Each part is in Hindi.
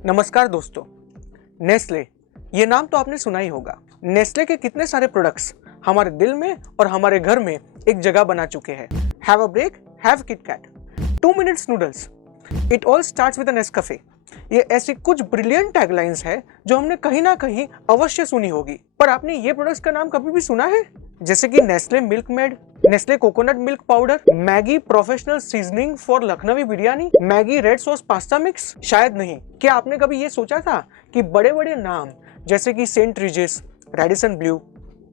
नमस्कार दोस्तों। नेस्ले, ये नाम तो आपने सुना ही होगा। नेस्ले के कितने सारे प्रोडक्ट्स हमारे दिल में और हमारे घर में एक जगह बना चुके हैं। Have a break, have KitKat, 2 minutes noodles, it all starts with a Nescafe. ये ऐसी कुछ ब्रिलियंट टैगलाइंस है जो हमने कहीं ना कहीं अवश्य सुनी होगी। पर आपने ये प्रोडक्ट्स का नाम कभी भी सुना है? जैसे कि Nestle milkmaid, Nestle coconut milk powder, Maggi professional seasoning for Lucknowi biryani, Maggi red sauce pasta mix? शायद नहीं। क्या आपने कभी ये सोचा था कि बड़े बड़े नाम जैसे कि सेंट रिजिस, रेडिसन ब्लू,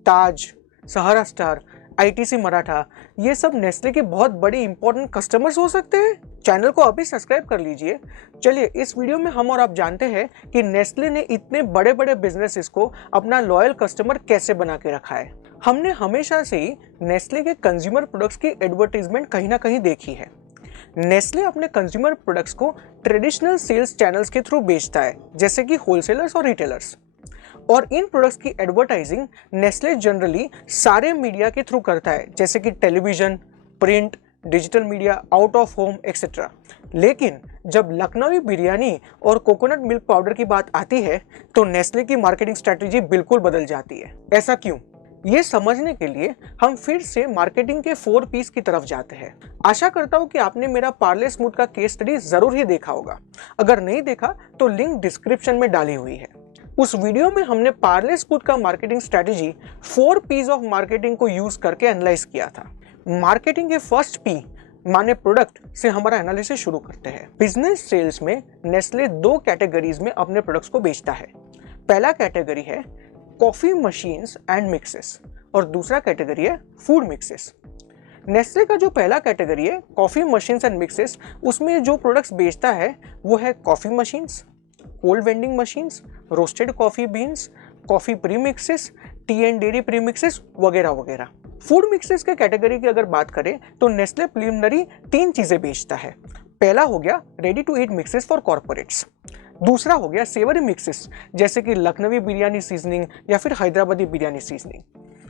ताज, सहारा स्टार, आईटीसी मराठा, ये सब नेस्ले के बहुत बड़े इंपॉर्टेंट कस्टमर्स हो सकते हैं? चैनल को अभी सब्सक्राइब कर लीजिए। चलिए इस वीडियो में हम और आप जानते हैं कि नेस्ले ने इतने बड़े बड़े बिजनेसेस को अपना लॉयल कस्टमर कैसे बना के रखा है। हमने हमेशा से ही नेस्ले के कंज्यूमर प्रोडक्ट्स की एडवर्टाइजमेंट कहीं ना कहीं देखी है। नेस्ले अपने कंज्यूमर प्रोडक्ट्स को ट्रेडिशनल सेल्स चैनल्स के थ्रू बेचता है, जैसे कि होलसेलर्स और रिटेलर्स। और इन प्रोडक्ट्स की एडवर्टाइजिंग नेस्ले जनरली सारे मीडिया के थ्रू करता है, जैसे कि television, print, digital media, out of home etcetera. लेकिन जब लखनवी बिरयानी और कोकोनट मिल्क पाउडर की बात आती है तो नेस्ले की मार्केटिंग स्ट्रेटजी बिल्कुल बदल जाती है। ऐसा क्यों? ये समझने के लिए हम फिर से मार्केटिंग के 4 पीस की तरफ जाते हैं। आशा करता हूँ कि आपने मेरा पार्ले स्मूथ का केस स्टडी जरूर ही देखा होगा। अगर नहीं देखा तो लिंक डिस्क्रिप्शन में डाली हुई है। उस वीडियो में हमने पार्ले स्मूथ का marketing strategy 4 piece of marketing को यूज करके एनालाइज किया था। मार्केटिंग के फर्स्ट पी माने प्रोडक्ट से हमारा एनालिसिस शुरू करते हैं। बिजनेस सेल्स में नेस्ले 2 कैटेगरीज में अपने प्रोडक्ट्स को बेचता है। पहला कैटेगरी है कॉफी मशीन्स एंड मिक्सेस और दूसरा कैटेगरी है फूड मिक्सेस। नेस्ले का जो पहला कैटेगरी है कॉफी मशीन्स एंड मिक्सेस, उसमें जो प्रोडक्ट्स बेचता है वो है coffee machines, cold vending machines, roasted coffee beans, coffee pre mixes, T and dairy pre mixes वगैरह वगैरह। फूड मिक्सेस के कैटेगरी की अगर बात करें तो नेस्ले प्रिलिमिनरी 3 चीजें बेचता है। पहला हो गया ready to eat mixes for corporates, दूसरा हो गया सेवरी मिक्सेस जैसे कि लखनवी बिरयानी सीजनिंग या फिर हैदराबादी बिरयानी सीजनिंग।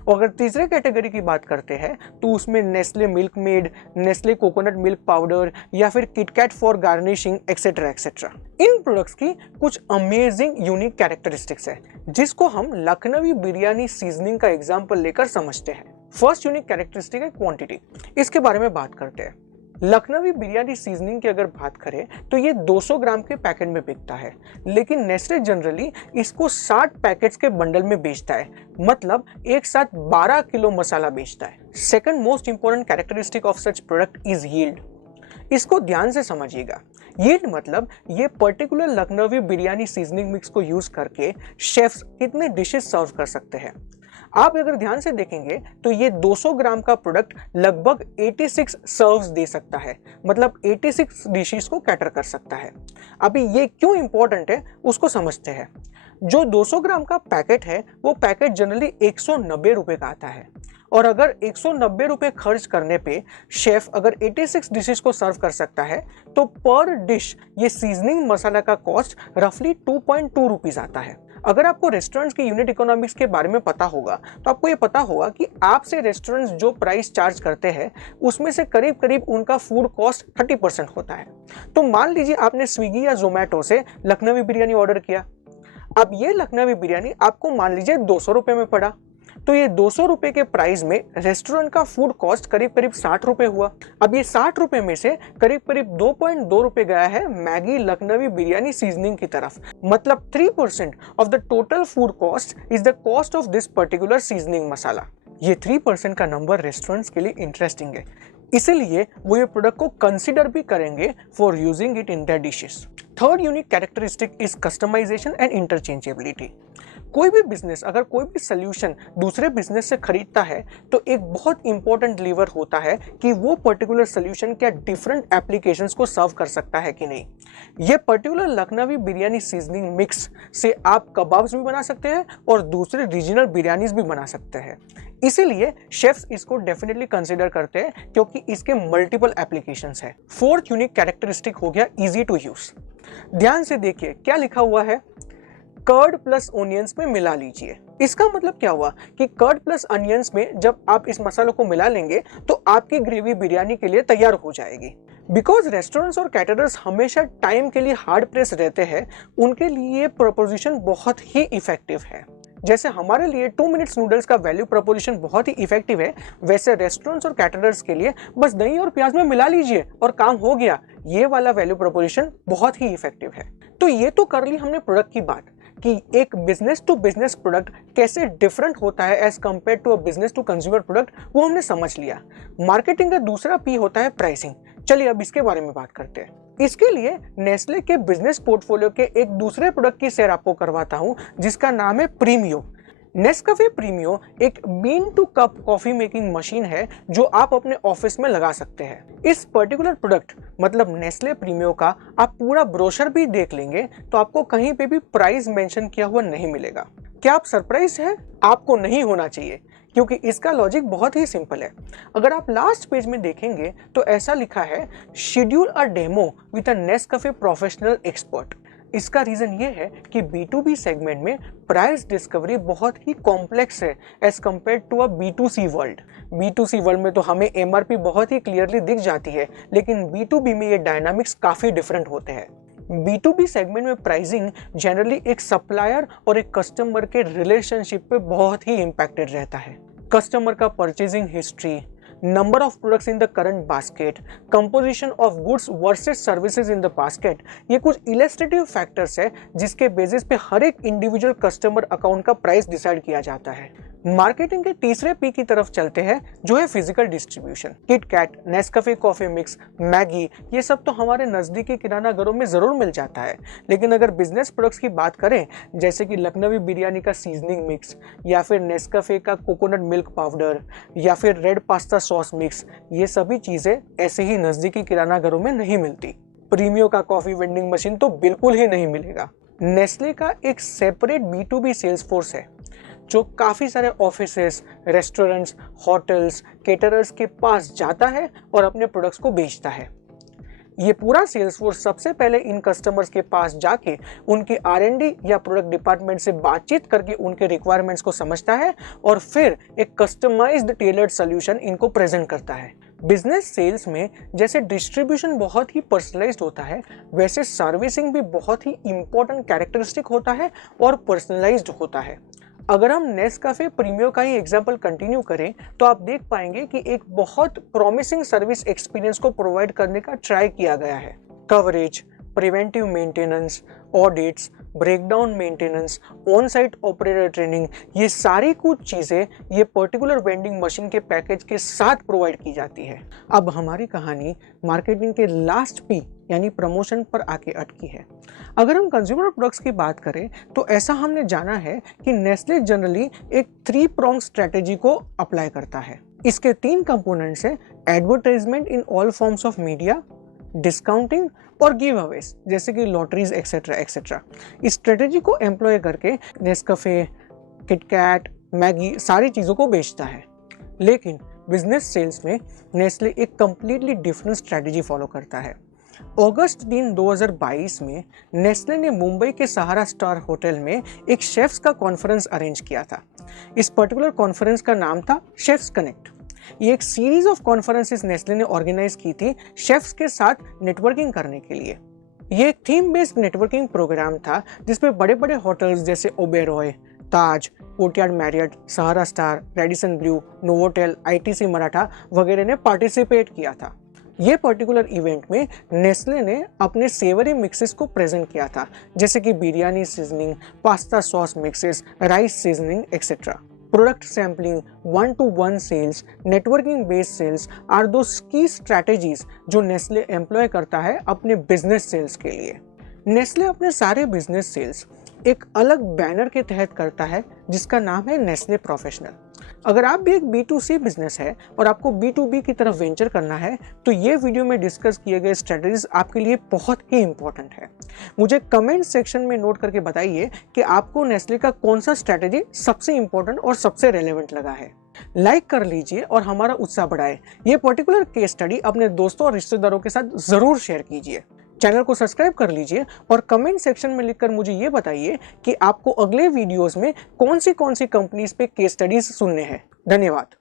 और अगर तीसरे कैटेगरी की बात करते हैं तो उसमें Nestle milkmaid, Nestle coconut milk powder या फिर KitKat for garnishing etcetera etcetera. In products की कुछ अमेजिंग यूनिक कैरेक्टरिस्टिक्स है जिसको हम लखनवी बिरयानी सीजनिंग का एग्जाम्पल लेकर समझते हैं। फर्स्ट यूनिक कैरेक्टरिस्टिक है क्वांटिटी। इसके बारे में बात करते हैं। लखनवी बिरयानी सीजनिंग की अगर बात करें तो ये 200 ग्राम के पैकेट में बिकता है, लेकिन नेस्ले जनरली इसको 60 पैकेट्स के बंडल में बेचता है, मतलब एक साथ 12 किलो मसाला बेचता है। Second most important characteristic of such product is yield. इसको ध्यान से समझिएगा। यील्ड मतलब ये particular Lucknowi biryani seasoning mix को यूज करके शेफ्स कितने डिशेस सर्व कर सकते हैं। आप अगर ध्यान से देखेंगे तो ये 200 ग्राम का प्रोडक्ट लगभग 86 सर्व्स दे सकता है, मतलब 86 डिशेस को कैटर कर सकता है। अभी ये क्यों इंपॉर्टेंट है उसको समझते हैं। जो 200 ग्राम का पैकेट है वो पैकेट जनरली 190 रुपए का आता है, और अगर 190 रुपए खर्च करने पे शेफ अगर 86 डिशेस को सर्व कर सकता है तो पर डिश ये सीजनिंग मसाला का कॉस्ट रफली 2.2 रुपीज आता है। अगर आपको रेस्टोरेंट्स की यूनिट इकोनॉमिक्स के बारे में पता होगा तो आपको ये पता होगा कि आपसे रेस्टोरेंट्स जो प्राइस चार्ज करते हैं उसमें से करीब करीब उनका फूड कॉस्ट 30% होता है। तो मान लीजिए आपने स्विगी या जोमेटो से लखनवी बिरयानी ऑर्डर किया। अब ये लखनवी बिरयानी आपको मान लीजिए 200 रुपए में पड़ा, तो ये 200 रुपए के प्राइस में रेस्टोरेंट का फूड कॉस्ट करीब करीब 60 रुपए हुआ। अब ये 60 रुपए में से करीब करीब 2.2 रुपए गया है मैगी लखनवी बिरयानी सीजनिंग की तरफ, मतलब 3% of the total food cost is the cost of this particular seasoning masala. ये 3% का नंबर रेस्टोरेंट्स के लिए इंटरेस्टिंग है, इसीलिए वो ये प्रोडक्ट को कंसिडर भी करेंगे for using it in their dishes. Third unique characteristic is customisation and interchangeability. कोई भी बिजनेस अगर कोई भी सोल्यूशन दूसरे बिजनेस से खरीदता है तो एक बहुत इंपॉर्टेंट लीवर होता है कि वो पर्टिकुलर सोल्यूशन क्या डिफरेंट एप्लीकेशंस को सर्व कर सकता है कि नहीं। ये particular Lucknowi biryani seasoning mix से आप कबाब्स भी बना सकते हैं और दूसरे रीजनल बिरयानीज भी बना सकते हैं। इसीलिए शेफ्स इसको डेफिनेटली कंसिडर करते हैं क्योंकि इसके मल्टीपल एप्लीकेशंस है। फोर्थ यूनिक कैरेक्टरिस्टिक हो गया इजी टू यूज। ध्यान से देखिए क्या लिखा हुआ है, कर्ड प्लस ओनियंस में मिला लीजिए। इसका मतलब क्या हुआ कि कर्ड प्लस अनियंस में जब आप इस मसालों को मिला लेंगे तो आपकी ग्रेवी बिरयानी के लिए तैयार हो जाएगी। बिकॉज रेस्टोरेंट्स और कैटरर्स हमेशा टाइम के लिए हार्ड प्रेस रहते हैं, उनके लिए ये प्रपोजिशन बहुत ही इफेक्टिव है। जैसे हमारे लिए 2 मिनट्स नूडल्स का वैल्यू प्रपोजिशन बहुत ही इफेक्टिव है, वैसे रेस्टोरेंट्स और कैटरर्स के लिए बस दही और प्याज में मिला लीजिए और काम हो गया, ये वाला वैल्यू प्रपोजिशन बहुत ही इफेक्टिव है। तो ये तो कर ली हमने प्रोडक्ट की बात कि एक बिजनेस टू बिजनेस प्रोडक्ट कैसे डिफरेंट होता है as compare to a business to consumer product, वो हमने समझ लिया। मार्केटिंग का दूसरा पी होता है प्राइसिंग। चलिए अब इसके बारे में बात करते हैं। इसके लिए नेस्ले के बिजनेस पोर्टफोलियो के एक दूसरे प्रोडक्ट की शेयर आपको करवाता हूं, जिसका नाम है प्रीमियो। नेस्कैफे प्रीमियो एक bean to cup coffee making machine है जो आप अपने ऑफिस में लगा सकते हैं। इस पर्टिकुलर प्रोडक्ट मतलब नेस्ले प्रीमियो का आप पूरा ब्रोशर भी देख लेंगे तो आपको कहीं पे भी प्राइस मेंशन किया हुआ नहीं मिलेगा। क्या आप सरप्राइज हैं? आपको नहीं होना चाहिए, क्योंकि इसका लॉजिक बहुत ही सिंपल है। अगर आप लास्ट पेज में देखेंगे तो ऐसा लिखा है, schedule a demo with a Nescafe professional expert. इसका रीजन ये है कि B2B सेगमेंट में प्राइस डिस्कवरी बहुत ही कॉम्प्लेक्स है as compare to a B2C world. B2C world में तो हमें MRP बहुत ही क्लियरली दिख जाती है, लेकिन B2B में ये डायनामिक्स काफी डिफरेंट होते हैं। B2B सेगमेंट में प्राइसिंग जनरली एक सप्लायर और एक कस्टमर के रिलेशनशिप पे बहुत ही इम्पैक्टेड रहता है। कस्टमर का purchasing history, number of products in the current basket, composition of goods versus services in the basket, ये कुछ इलस्ट्रेटिव फैक्टर्स है जिसके बेसिस पे हर एक इंडिविजुअल कस्टमर अकाउंट का प्राइस डिसाइड किया जाता है। मार्केटिंग के तीसरे पी की तरफ चलते हैं जो है physical distribution. KitKat, Nescafe coffee mix, Maggi, ये सब तो हमारे नजदीकी किराना घरों में जरूर मिल जाता है, लेकिन अगर बिजनेस प्रोडक्ट्स की बात करें जैसे कि लखनवी बिरयानी का सीजनिंग मिक्स या फिर नेस्कैफे का कोकोनट मिल्क पाउडर या फिर रेड पास्ता सॉस मिक्स, ये सभी चीजें ऐसे ही नजदीकी किराना घरों में नहीं मिलती। प्रीमियो का कॉफी वेंडिंग मशीन तो बिल्कुल ही नहीं मिलेगा। नेस्ले का एक सेपरेट B2B सेल्स फोर्स है जो काफ़ी सारे ऑफिसेस, रेस्टोरेंट्स, होटल्स, केटरर्स के पास जाता है और अपने प्रोडक्ट्स को बेचता है। ये पूरा सेल्स फोर्स सबसे पहले इन कस्टमर्स के पास जाके उनके R&D या प्रोडक्ट डिपार्टमेंट से बातचीत करके उनके रिक्वायरमेंट्स को समझता है और फिर एक कस्टमाइज्ड टेलर्ड सॉल्यूशन इनको प्रेजेंट करता है। बिजनेस सेल्स में जैसे डिस्ट्रीब्यूशन बहुत ही पर्सनलाइज्ड होता है, वैसे सर्विसिंग भी बहुत ही इंपॉर्टेंट कैरेक्टरिस्टिक होता है और पर्सनलाइज्ड होता है। अगर हम नेस्कैफे प्रीमियो का ही एग्जांपल कंटिन्यू करें तो आप देख पाएंगे कि एक बहुत प्रॉमिसिंग सर्विस एक्सपीरियंस को प्रोवाइड करने का ट्राई किया गया है। Coverage, preventive maintenance, audits, breakdown maintenance, on site operator training, ये सारी कुछ चीज़ें ये पर्टिकुलर वेंडिंग मशीन के पैकेज के साथ प्रोवाइड की जाती है। अब हमारी कहानी मार्केटिंग के लास्ट पी यानी प्रमोशन पर आके अटकी है। अगर हम कंज्यूमर प्रोडक्ट्स की बात करें तो ऐसा हमने जाना है कि नेस्ले जनरली एक 3 pronged स्ट्रेटेजी को अप्लाई करता है। इसके 3 कंपोनेंट्स हैं, advertisement in all forms of media, discounting और गिव अवेज जैसे कि लॉटरीज एक्सेट्रा एक्सेट्रा। इस स्ट्रेटेजी को एम्प्लॉय करके नेस्कैफे, किटकैट, मैगी सारी चीज़ों को बेचता है। लेकिन बिजनेस सेल्स में नेस्ले एक कंप्लीटली डिफरेंट स्ट्रेटेजी फॉलो करता है। अगस्त 3, 2022 में नेस्ले ने मुंबई के सहारा स्टार होटल में एक शेफ्स का कॉन्फ्रेंस अरेंज किया था। इस पर्टिकुलर कॉन्फ्रेंस का नाम था शेफ्स कनेक्ट। ये एक सीरीज ऑफ कॉन्फ्रेंसेस नेस्ले ने ऑर्गेनाइज की थी शेफ्स के साथ नेटवर्किंग करने के लिए। ये एक थीम बेस्ड नेटवर्किंग प्रोग्राम था जिसमें बड़े बड़े होटल्स जैसे Oberoi, Taj, Courtyard Marriott, Sahara Star, Radisson Blu, Novotel, ITC Maratha वगैरह ने पार्टिसिपेट किया था। ये पर्टिकुलर इवेंट में नेस्ले ने अपने सेवरी मिक्सेस को प्रेजेंट किया था जैसे कि biryani seasoning, pasta sauce mixes, rice seasoning etcetera. Product sampling, 1-to-1 sales, networking based sales are those की स्ट्रैटेजीज जो नेस्ले एम्प्लॉय करता है अपने बिजनेस सेल्स के लिए। नेस्ले अपने सारे बिजनेस सेल्स एक अलग बैनर के तहत करता है जिसका नाम है नेस्ले प्रोफेशनल। अगर आप भी एक B2C बिजनेस है और आपको B2B की तरफ वेंचर करना है तो ये वीडियो में डिस्कस किए गए स्ट्रेटजीज आपके लिए बहुत ही इंपॉर्टेंट है। मुझे कमेंट सेक्शन में नोट करके बताइए कि आपको नेस्ले का कौन सा स्ट्रेटजी सबसे इंपॉर्टेंट और सबसे रेलेवेंट लगा है। लाइक कर लीजिए और हमारा उत्साह बढ़ाए। ये पर्टिकुलर केस स्टडी अपने दोस्तों और रिश्तेदारों के साथ जरूर शेयर कीजिए। चैनल को सब्सक्राइब कर लीजिए और कमेंट सेक्शन में लिखकर मुझे ये बताइए कि आपको अगले वीडियोस में कौन सी कंपनीज पे केस स्टडीज सुनने हैं। धन्यवाद।